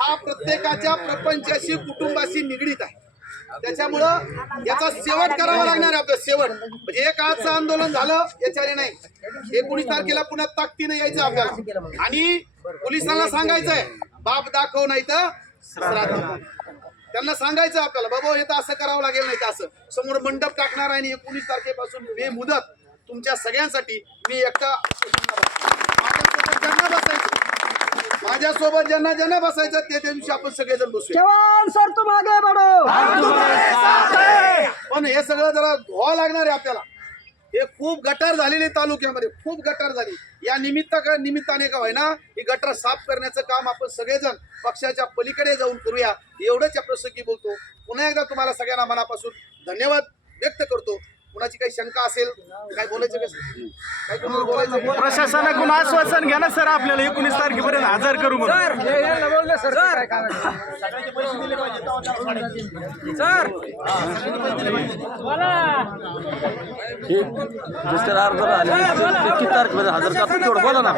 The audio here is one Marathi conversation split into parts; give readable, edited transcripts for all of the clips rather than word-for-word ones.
हा प्रत्येकाच्या प्रपंचाशी कुटुंबाशी निगडीत आहे। त्याच्यामुळं याचा शेवट करावा लागणार आहे आपलं शेवट। म्हणजे एक आजचं आंदोलन झालं याच्याने नाही, 19 तारखेला पुन्हा ताकदीने यायचं आपल्याला आणि पोलिसांना सांगायचंय बाप दाखव नाही तर श्राद्ध। त्यांना सांगायचं आपल्याला बाबा हे तर असं करावं लागेल, नाही तर असं समोर मंडप टाकणार आहे आणि 19 तारखेपासून बेमुदत तुमच्या सगळ्यांसाठी मी एकटा ज्यांना बसायचं माझ्यासोबत ज्यांना बसायचं ते दिवशी आपण सगळेजण बसू। जवान सर तुम आगे बढ़ो। पण हे सगळं जरा व्हावं लागणार आहे आपल्याला। हे खूप गटार झालेले तालुक्यामध्ये, खूप गटार झाली। या निमित्ताने का होईना ही गटार साफ करण्याचं काम आपण सगळेजण पक्षाच्या पलीकडे जाऊन करूया एवढंच या प्रसंगी बोलतो। पुन्हा एकदा तुम्हाला सगळ्यांना मनापासून धन्यवाद व्यक्त करतो। कुणाची काही शंका असेल काय बोलायचं प्रशासनाकडून आश्वासन घ्या ना सर, आपल्याला 19 तारखेपर्यंत हजर करू म्हणून।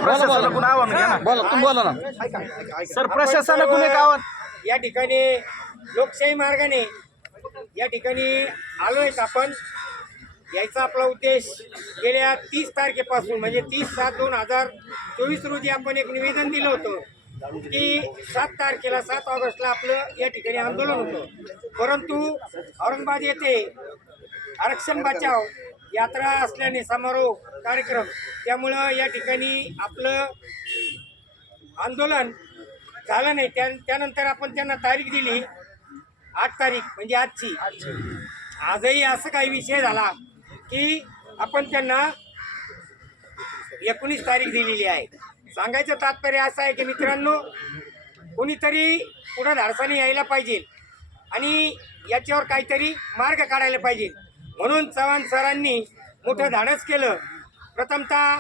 प्रशासनाकडून आव्हान घ्या ना, बोला ना सर। प्रशासनाकडून एक आव्हान, या ठिकाणी लोकशाही मार्गाने या ठिकाणी आलोय आपण। यायचा आपला उद्देश गेल्या 30 तारखेपासून म्हणजे 30/7/2024 रोजी आपण एक निवेदन दिलं होतं की 7 तारखेला 7 ऑगस्टला आपलं या ठिकाणी आंदोलन होतं। परंतु औरंगाबाद येथे आरक्षण बचाव यात्रा असल्याने समारोह कार्यक्रम, त्यामुळं या ठिकाणी आपलं आंदोलन झालं नाही। त्यानंतर आपण त्यांना तारीख दिली 8 तारीख म्हणजे आजची। आजही असं काही विषय झाला की आपण त्यांना 19 तारीख दिलेली आहे। सांगायचं तात्पर्य असं आहे की मित्रांनो, कोणीतरी पुढं धाडसाने यायला पाहिजे आणि याच्यावर काहीतरी मार्ग काढायला पाहिजे। म्हणून चव्हाण सरांनी मोठं धाडस केलं। प्रथमतः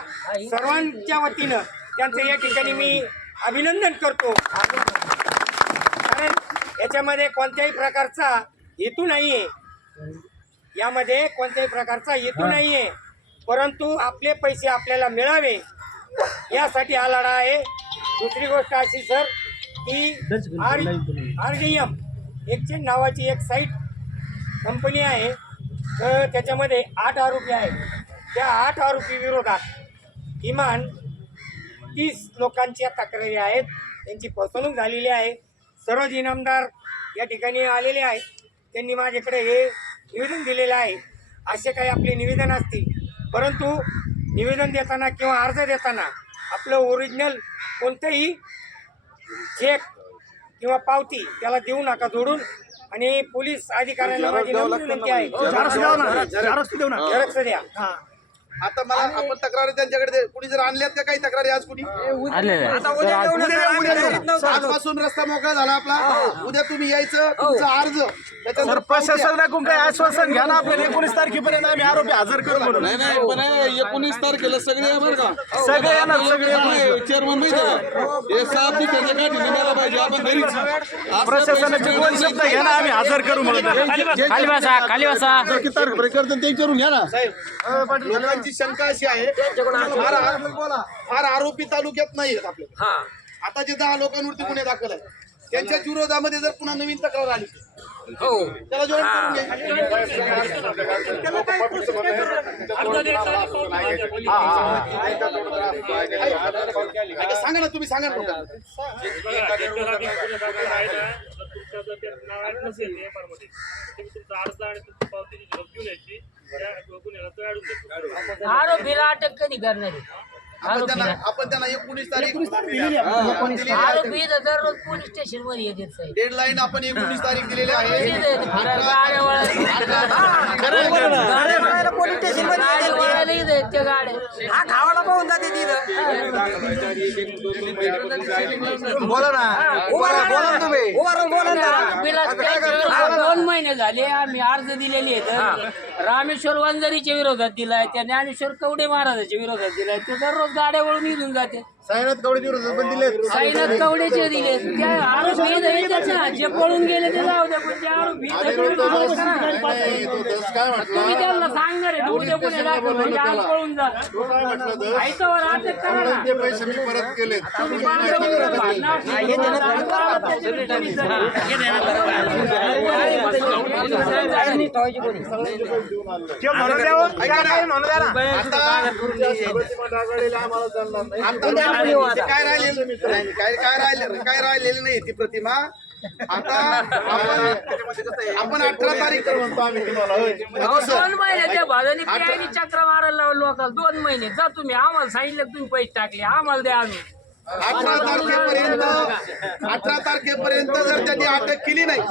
सर्वांच्या वतीनं त्यांचं या ठिकाणी मी अभिनंदन करतो, कारण याच्यामध्ये कोणत्याही प्रकारचा हेतू नाही आहे, यामध्ये कोणत्याही प्रकारचा हेतू नाही आहे, परंतु आपले पैसे आपल्याला मिळावे यासाठी हा लढा आहे। दुसरी गोष्ट अशी सर की RDM एक्सचेंज नावाची एक साईट कंपनी आहे, तर त्याच्यामध्ये 8 आरोपी आहेत। त्या 8 आरोपी विरोधात किमान 30 लोकांच्या तक्रारी आहेत, त्यांची फसवणूक झालेली आहे। सर्व इनामदार या ठिकाणी आलेले आहेत, त्यांनी माझ्याकडे हे निवेदन दिलेलं आहे। असे काही आपले निवेदन असतील, परंतु निवेदन देताना किंवा अर्ज देताना आपलं ओरिजिनल कोणतंही चेक किंवा पावती त्याला देऊ नका जोडून। आणि पोलीस अधिकाऱ्यांना माझी विनंती आहे, झेरॉक्स द्या। आता मला आपण तक्रारी त्यांच्याकडे कुणी जर आणल्यात का काही तक्रारी आज कुणी आजपासून रस्ता मोकळा झाला आपला, उद्या तुम्ही यायचं तुमचा अर्ज सर प्रशासनाकडून काही आश्वासन घ्या ना, आपल्याला 19 तारखेपर्यंत आम्ही आरोपी हजर करू म्हणून। नाही पण 19 तारखेला सगळे बरं का, सगळे येणार, सगळे चेअरमन माहिती का हे 7 दिवसाच्या गाठी निघायला पाहिजे आपण घरीच। प्रशासनाचे 2 शब्द घ्या ना, आम्ही हजर करू म्हणून। खाली बसा किती तारखेपर्यंत करतात ते विचारून घ्या ना साहेब। लोकांची शंका अशी आहे फार आरोपी तालुक्यात नाही आहेत आपले। आता जे 10 लोकांवरती गुन्हे दाखल आहेत त्यांच्या विरोधामध्ये जर पुन्हा नवीन तक्रार आली त्याला जॉईन करून सांगा ना, तुम्ही सांगा ना। आरोपीला अटक कधी करणार? आपण त्यांना 19 तारीख आरोपी दररोज पोलीस स्टेशन मध्ये येतात साहेब। डेडलाईन आपण 19 तारीख दिलेली आहे। पोलीस स्टेशन मध्ये त्या गाड्या हा खावाला पाहून जाते तिथं। बोला ना, बोला तुम्ही। 2 महिने झाले आम्ही अर्ज दिलेले आहेत। रामेश्वर वंजारीच्या विरोधात दिलाय, त्या ज्ञानेश्वर कवडे महाराजांच्या विरोधात दिलाय, ते दररोज गाड्या वळून निघून जाते। साईनाथ कवडेच्या विरोधात पण दिले, साईनाथ कवडेचे दिले, त्या येतात ना, जे पळून गेले ते जाऊ द्या, पण जे आरोपी आहेत, तो त्यांना तस करा. नाही, तो तस काय तुम्ही म्हटला त्यांना सांगणार आहे, उद्या कोणी दाखल म्हणजे आज पळून जा. तो काय म्हटलं तर आयतावर अटक करा ना. ते पैसे मी परत केलेत तुम्ही बांधवांवर भांडणार, किंवा म्हणून द्यावं, ऐका ना. म्हणून द्या ना. आता काय राहिलेलं नाही, काय राहिलेलं नाही ती प्रतिमा. आता आपण 18 तारीख म्हणतो आम्ही तुम्हाला होय. अहो, 2 महिने त्या भाजनी प्यायनी चक्र मारायला लावलं लोकांना. 2 महिने जा तुम्ही, आम्हाला सांगितलं तुम्ही पैसे टाकले, आम्हाला द्या आम्ही. 18 तारखेपर्यंत जर त्यांनी अटक केली नाही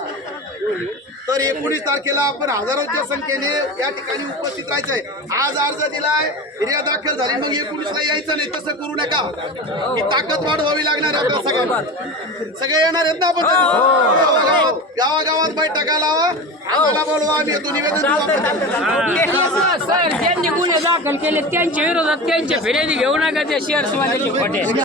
तर 19 तारखेला आपण हजारोच्या संख्येने या ठिकाणी उपस्थित राहायचं आहे. आज अर्ज दिलाय, फिर्याद दाखल झाली, मग 19ला यायचं नाही. तसं करू नका. ही ताकद वाढवावी लागणार आहे आपल्या सगळ्यांना. सगळे येणार आहेत ना आपण गावागावात बैठका लावा, आम्हाला बोलवा, आम्ही येतो, निवेदन देऊ आपण. सर, ज्यांनी गुन्हे दाखल केले त्यांच्या विरोधात त्यांच्या फिर्यादी घेऊ नका त्या शेअर्स वाले खोटे.